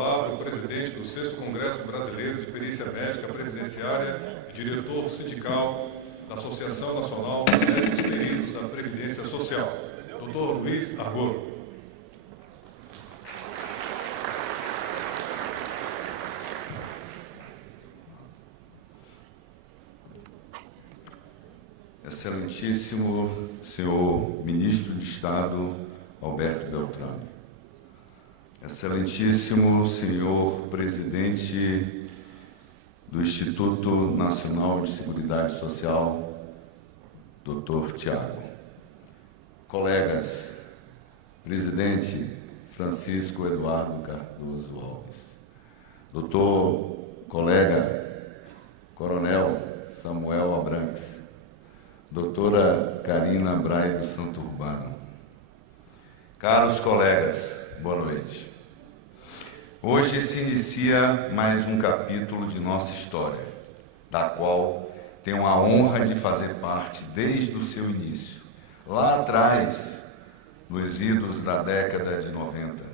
palavra o presidente do 6º Congresso Brasileiro de Perícia Médica Previdenciária e diretor sindical da Associação Nacional dos Médicos Peritos da Previdência Social, Dr. Luiz Argolo. Excelentíssimo senhor Ministro de Estado Alberto Beltrame, Excelentíssimo senhor Presidente do Instituto Nacional de Seguridade Social, Dr. Tiago, colegas, Presidente Francisco Eduardo Cardoso Alves, doutor, colega, Coronel Samuel Abrantes, doutora Karina Braide Santo Urbano. Caros colegas, boa noite. Hoje se inicia mais um capítulo de nossa história, da qual tenho a honra de fazer parte desde o seu início, lá atrás, nos idos da década de 90,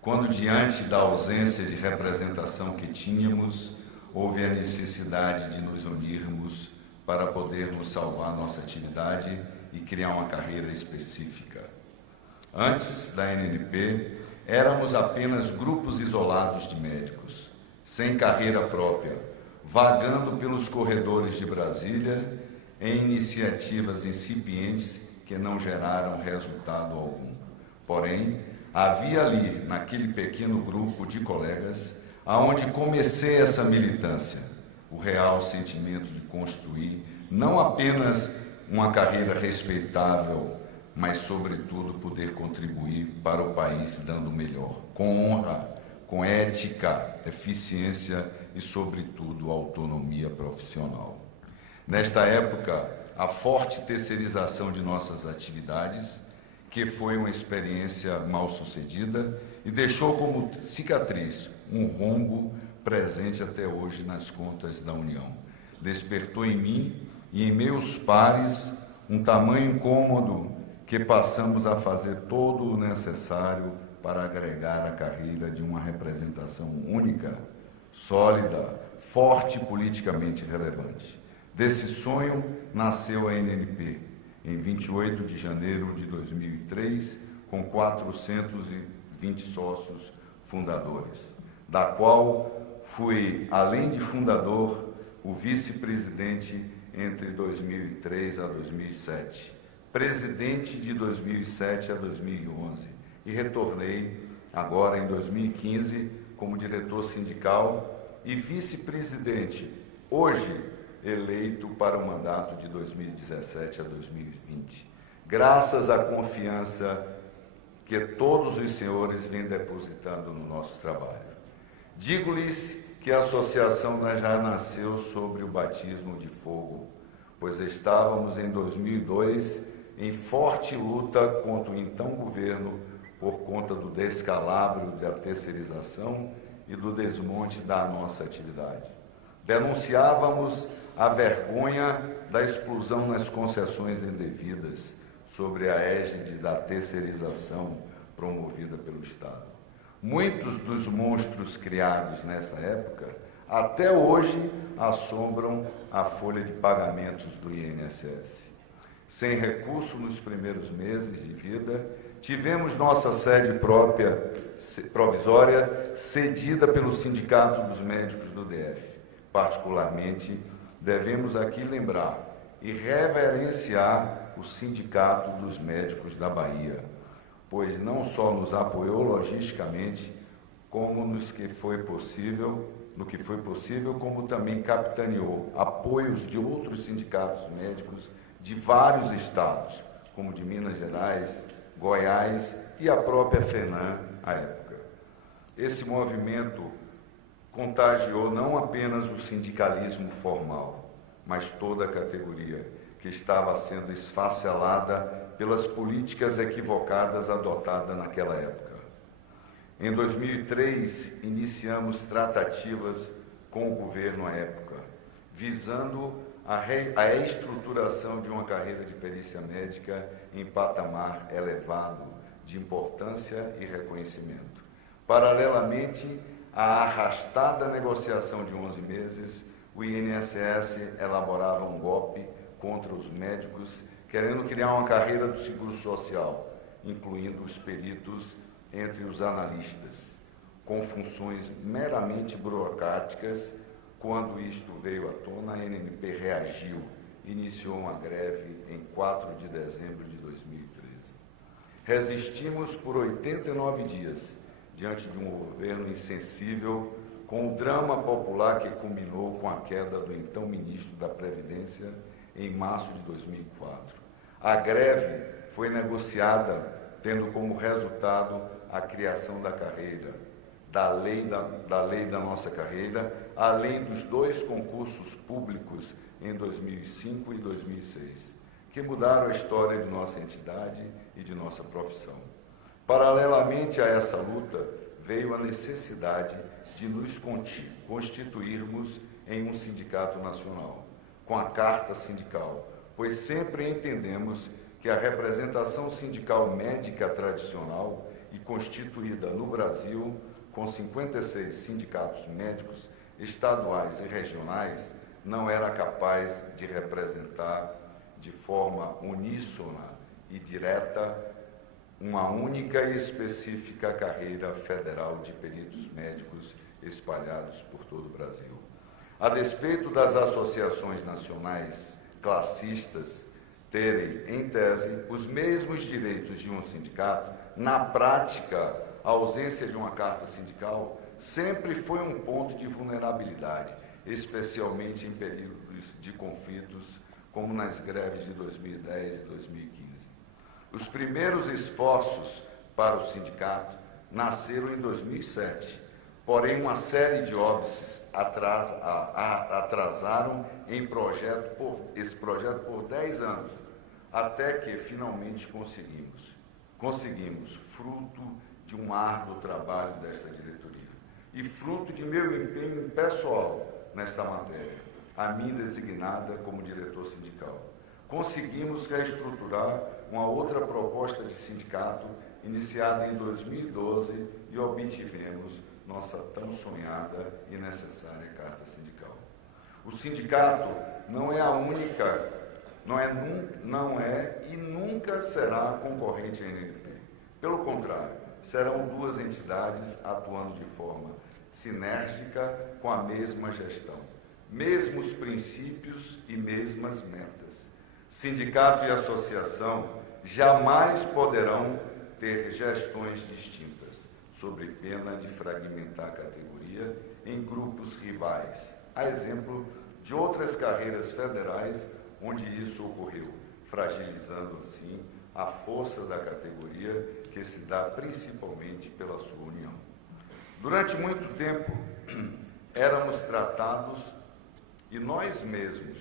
quando, diante da ausência de representação que tínhamos, houve a necessidade de nos unirmos para podermos salvar nossa atividade e criar uma carreira específica. Antes da NNP, éramos apenas grupos isolados de médicos, sem carreira própria, vagando pelos corredores de Brasília em iniciativas incipientes que não geraram resultado algum. Porém, havia ali, naquele pequeno grupo de colegas, aonde comecei essa militância, o real sentimento de construir não apenas uma carreira respeitável, mas, sobretudo, poder contribuir para o país dando o melhor, com honra, com ética, eficiência e, sobretudo, autonomia profissional. Nesta época, a forte terceirização de nossas atividades, que foi uma experiência mal sucedida e deixou como cicatriz um rombo presente até hoje nas contas da União. Despertou em mim e em meus pares um tamanho incômodo que passamos a fazer todo o necessário para agregar a carreira de uma representação única, sólida, forte e politicamente relevante. Desse sonho nasceu a NNP, em 28 de janeiro de 2003, com 420 sócios fundadores, da qual fui, além de fundador, o vice-presidente entre 2003 a 2007, presidente de 2007 a 2011 e retornei agora em 2015 como diretor sindical e vice-presidente, hoje eleito para o mandato de 2017 a 2020, graças à confiança que todos os senhores vêm depositando no nosso trabalho. Digo-lhes que a associação já nasceu sobre o batismo de fogo, pois estávamos em 2002 em forte luta contra o então governo por conta do descalabro da terceirização e do desmonte da nossa atividade. Denunciávamos a vergonha da exclusão nas concessões indevidas sobre a égide da terceirização promovida pelo Estado. Muitos dos monstros criados nessa época até hoje assombram a folha de pagamentos do INSS. Sem recurso nos primeiros meses de vida, tivemos nossa sede própria, provisória, cedida pelo Sindicato dos Médicos do DF. Particularmente, devemos aqui lembrar e reverenciar o Sindicato dos Médicos da Bahia, pois não só nos apoiou logisticamente, como no que foi possível, como também capitaneou apoios de outros sindicatos médicos de vários estados, como de Minas Gerais, Goiás e a própria FENAM à época. Esse movimento contagiou não apenas o sindicalismo formal, mas toda a categoria que estava sendo esfacelada pelas políticas equivocadas adotadas naquela época. Em 2003, iniciamos tratativas com o governo à época, visando a estruturação de uma carreira de perícia médica em patamar elevado de importância e reconhecimento. Paralelamente, à arrastada negociação de 11 meses, o INSS elaborava um golpe contra os médicos, querendo criar uma carreira do seguro social, incluindo os peritos entre os analistas, com funções meramente burocráticas. Quando isto veio à tona, a NNP reagiu, iniciou uma greve em 4 de dezembro de 2013. Resistimos por 89 dias, diante de um governo insensível, com o drama popular que culminou com a queda do então ministro da Previdência em março de 2004. A greve foi negociada, tendo como resultado a criação da carreira, da lei da nossa carreira, além dos 2 concursos públicos em 2005 e 2006, que mudaram a história de nossa entidade e de nossa profissão. Paralelamente a essa luta, veio a necessidade de nos constituirmos em um sindicato nacional, com a Carta Sindical, pois sempre entendemos que a representação sindical médica tradicional e constituída no Brasil, com 56 sindicatos médicos estaduais e regionais, não era capaz de representar de forma uníssona e direta uma única e específica carreira federal de peritos médicos espalhados por todo o Brasil. A despeito das associações nacionais classistas terem, em tese, os mesmos direitos de um sindicato, na prática, a ausência de uma carta sindical sempre foi um ponto de vulnerabilidade, especialmente em períodos de conflitos, como nas greves de 2010 e 2015. Os primeiros esforços para o sindicato nasceram em 2007, porém uma série de óbices atrasaram esse projeto por 10 anos, até que finalmente conseguimos, fruto de um árduo trabalho desta diretoria e fruto de meu empenho pessoal nesta matéria, a mim designada como diretor sindical. Conseguimos reestruturar uma outra proposta de sindicato iniciada em 2012 e obtivemos nossa tão sonhada e necessária carta sindical. O sindicato não é a única, não é e nunca será concorrente à NNP. Pelo contrário, serão 2 entidades atuando de forma sinérgica com a mesma gestão, mesmos princípios e mesmas metas. Sindicato e associação jamais poderão ter gestões distintas, sob pena de fragmentar a categoria em grupos rivais, a exemplo de outras carreiras federais onde isso ocorreu, fragilizando assim a força da categoria que se dá principalmente pela sua união. Durante muito tempo, éramos tratados, e nós mesmos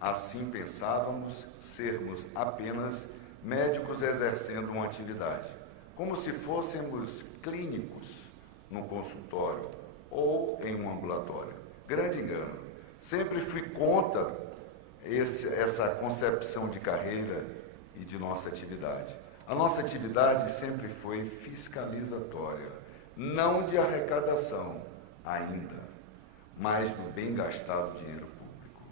assim pensávamos, sermos apenas médicos exercendo uma atividade, como se fôssemos clínicos no consultório ou em um ambulatório. Grande engano. Sempre fui contra essa concepção de carreira e de nossa atividade. A nossa atividade sempre foi fiscalizatória, não de arrecadação ainda, mas do bem gastado dinheiro público.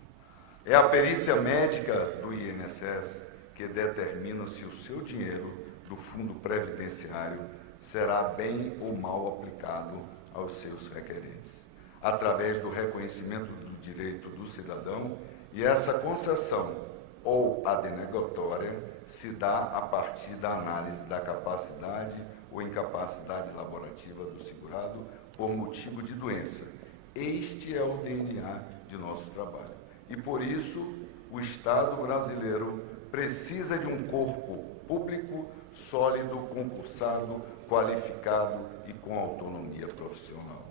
É a perícia médica do INSS que determina se o seu dinheiro do fundo previdenciário será bem ou mal aplicado aos seus requerentes, através do reconhecimento do direito do cidadão, e essa concessão ou a denegatória se dá a partir da análise da capacidade ou incapacidade laborativa do segurado por motivo de doença. Este é o DNA de nosso trabalho. E por isso, o Estado brasileiro precisa de um corpo público sólido, concursado, qualificado e com autonomia profissional.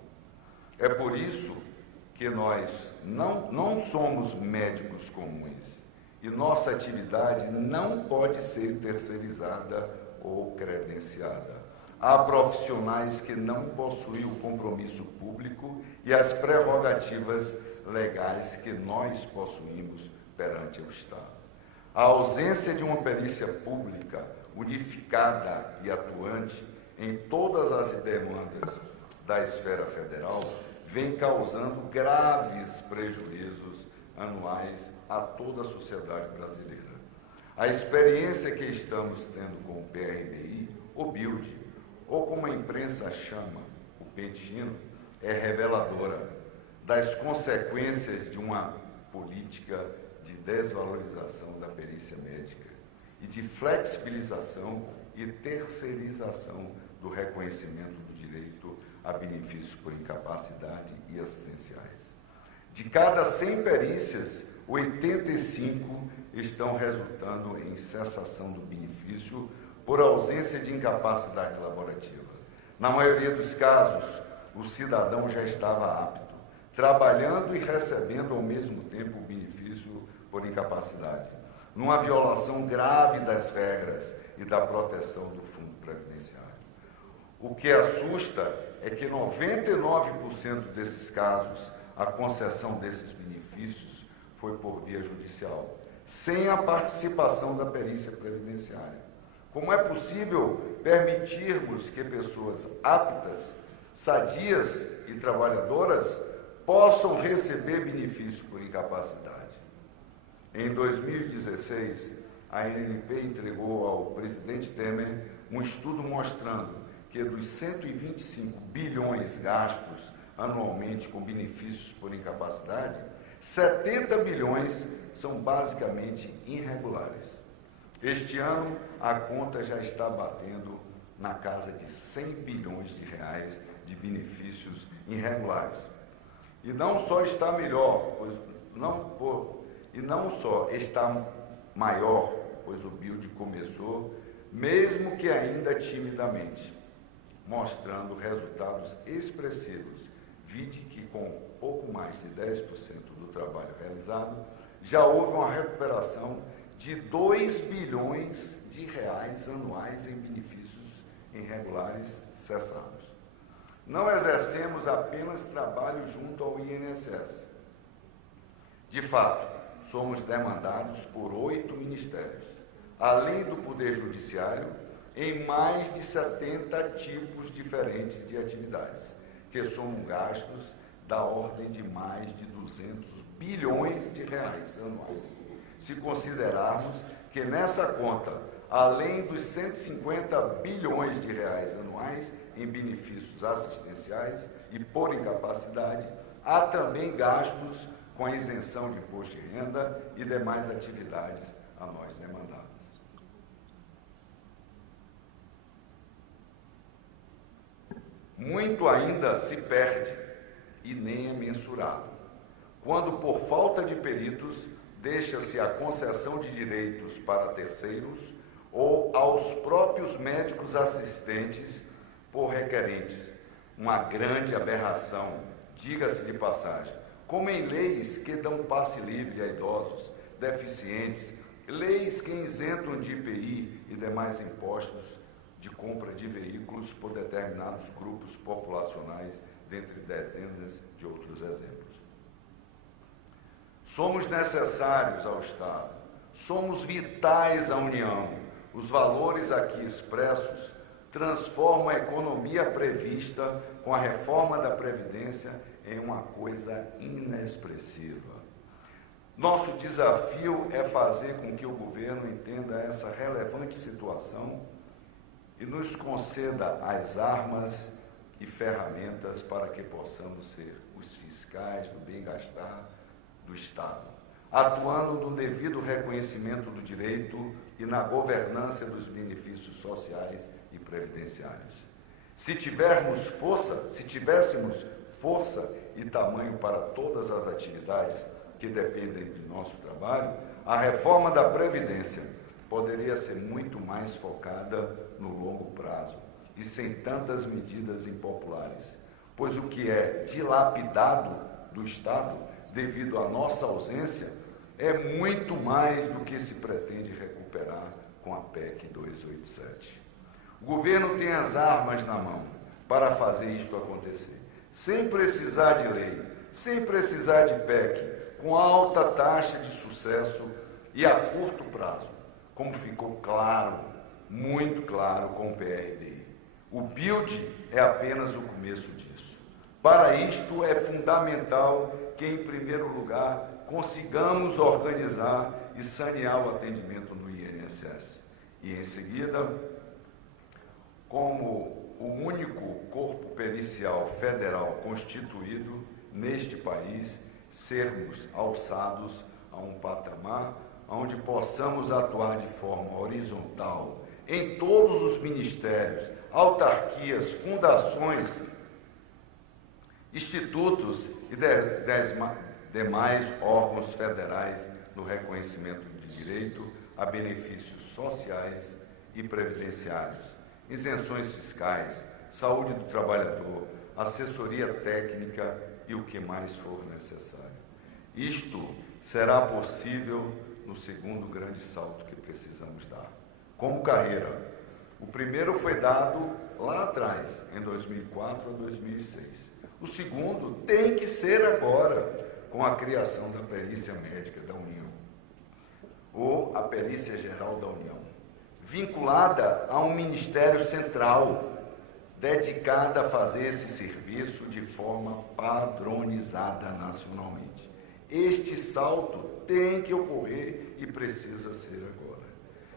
É por isso que nós não somos médicos comuns e nossa atividade não pode ser terceirizada ou credenciada. Há profissionais que não possuem o compromisso público e as prerrogativas legais que nós possuímos perante o Estado. A ausência de uma perícia pública unificada e atuante em todas as demandas da esfera federal vem causando graves prejuízos anuais a toda a sociedade brasileira. A experiência que estamos tendo com o PRBI, o BILD, ou como a imprensa chama, o pente fino, é reveladora das consequências de uma política de desvalorização da perícia médica e de flexibilização e terceirização do reconhecimento do direito a benefícios por incapacidade e assistenciais. De cada 100 perícias, 85 estão resultando em cessação do benefício por ausência de incapacidade laborativa. Na maioria dos casos, o cidadão já estava apto, trabalhando e recebendo ao mesmo tempo o benefício por incapacidade, numa violação grave das regras e da proteção do Fundo Previdenciário. O que assusta é que 99% desses casos, a concessão desses benefícios foi por via judicial, sem a participação da perícia previdenciária. Como é possível permitirmos que pessoas aptas, sadias e trabalhadoras possam receber benefício por incapacidade? Em 2016, a ANP entregou ao presidente Temer um estudo mostrando que dos 125 bilhões gastos anualmente com benefícios por incapacidade, 70 bilhões são basicamente irregulares. Este ano, a conta já está batendo na casa de 100 bilhões de reais de benefícios irregulares. E não só está melhor, não só está maior, pois o BILD começou, mesmo que ainda timidamente, mostrando resultados expressivos. Vide que com pouco mais de 10% do trabalho realizado, já houve uma recuperação de 2 bilhões de reais anuais em benefícios irregulares cessados. Não exercemos apenas trabalho junto ao INSS. De fato, somos demandados por 8 ministérios, além do Poder Judiciário, em mais de 70 tipos diferentes de atividades, que somam gastos da ordem de mais de 200 bilhões de reais anuais. Se considerarmos que nessa conta, além dos 150 bilhões de reais anuais em benefícios assistenciais e por incapacidade, há também gastos com a isenção de imposto de renda e demais atividades a nós demandadas. Muito ainda se perde e nem é mensurado, quando por falta de peritos deixa-se a concessão de direitos para terceiros ou aos próprios médicos assistentes por requerentes. Uma grande aberração, diga-se de passagem, como em leis que dão passe livre a idosos, deficientes, leis que isentam de IPI e demais impostos de compra de veículos por determinados grupos populacionais, dentre dezenas de outros exemplos. Somos necessários ao Estado, somos vitais à União. Os valores aqui expressos transformam a economia prevista com a reforma da Previdência em uma coisa inexpressiva. Nosso desafio é fazer com que o governo entenda essa relevante situação e nos conceda as armas e ferramentas para que possamos ser os fiscais do bem gastar do Estado, atuando no devido reconhecimento do direito e na governança dos benefícios sociais e previdenciários. Se tivéssemos força e tamanho para todas as atividades que dependem do nosso trabalho, a reforma da Previdência poderia ser muito mais focada no longo prazo e sem tantas medidas impopulares, pois o que é dilapidado do Estado, devido à nossa ausência, é muito mais do que se pretende recuperar com a PEC 287. O governo tem as armas na mão para fazer isto acontecer, sem precisar de lei, sem precisar de PEC, com alta taxa de sucesso e a curto prazo, como ficou claro, muito claro com o PRBI. O BILD é apenas o começo disso. Para isto é fundamental que, em primeiro lugar, consigamos organizar e sanear o atendimento no INSS. E, em seguida, como o único corpo pericial federal constituído neste país, sermos alçados a um patamar onde possamos atuar de forma horizontal em todos os ministérios, autarquias, fundações, institutos e demais órgãos federais no reconhecimento de direito a benefícios sociais e previdenciários, isenções fiscais, saúde do trabalhador, assessoria técnica e o que mais for necessário. Isto será possível no segundo grande salto que precisamos dar. Como carreira, o primeiro foi dado lá atrás, em 2004 a 2006. O segundo tem que ser agora, com a criação da Perícia Médica da União, ou a Perícia Geral da União, vinculada a um Ministério Central, dedicada a fazer esse serviço de forma padronizada nacionalmente. Este salto tem que ocorrer e precisa ser agora.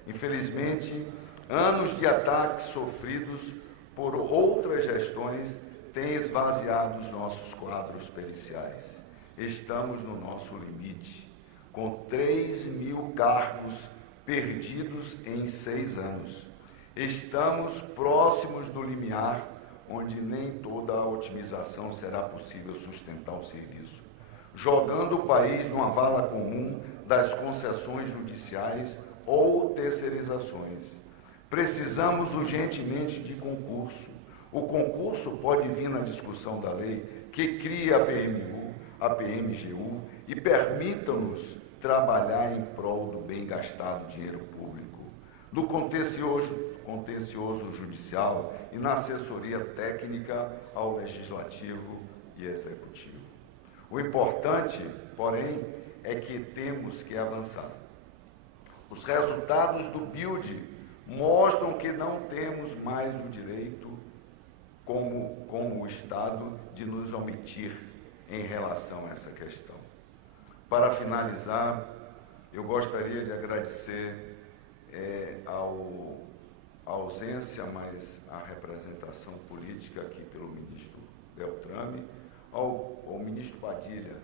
Infelizmente, anos de ataques sofridos por outras gestões têm esvaziado os nossos quadros periciais. Estamos no nosso limite, com 3.000 cargos perdidos em 6 anos. Estamos próximos do limiar, onde nem toda a otimização será possível sustentar o serviço, jogando o país numa vala comum das concessões judiciais ou terceirizações. Precisamos urgentemente de concurso. O concurso pode vir na discussão da lei que cria a PMU, a PMGU e permita-nos trabalhar em prol do bem gastado dinheiro público, do contencioso judicial e na assessoria técnica ao legislativo e executivo. O importante, porém, é que temos que avançar. Os resultados do BILD mostram que não temos mais o direito, como o Estado, de nos omitir em relação a essa questão. Para finalizar, eu gostaria de agradecer a ausência, mas a representação política aqui pelo ministro Beltrame, ao ministro Padilha,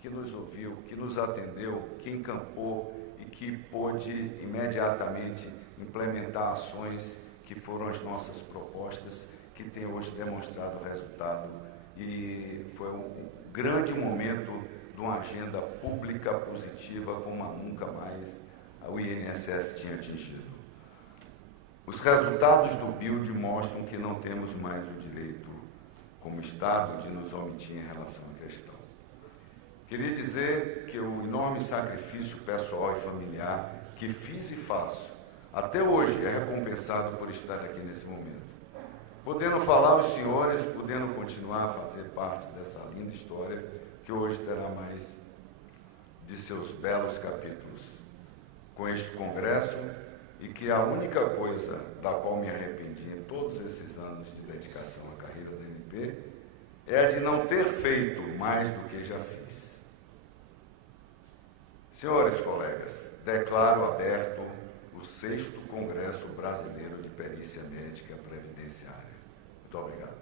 que nos ouviu, que nos atendeu, que encampou e que pôde imediatamente implementar ações que foram as nossas propostas, que têm hoje demonstrado resultado, e foi um grande momento de uma agenda pública positiva como nunca mais o INSS tinha atingido. Os resultados do BILD mostram que não temos mais o direito, como Estado, de nos omitir em relação à questão. Queria dizer que o enorme sacrifício pessoal e familiar que fiz e faço, até hoje, é recompensado por estar aqui nesse momento. Podendo falar aos senhores, podendo continuar a fazer parte dessa linda história, que hoje terá mais de seus belos capítulos com este congresso, e que a única coisa da qual me arrependi em todos esses anos de dedicação à carreira da MP é a de não ter feito mais do que já fiz. Senhores colegas, declaro aberto o 6º Congresso Brasileiro de Perícia Médica Previdenciária. Muito obrigado.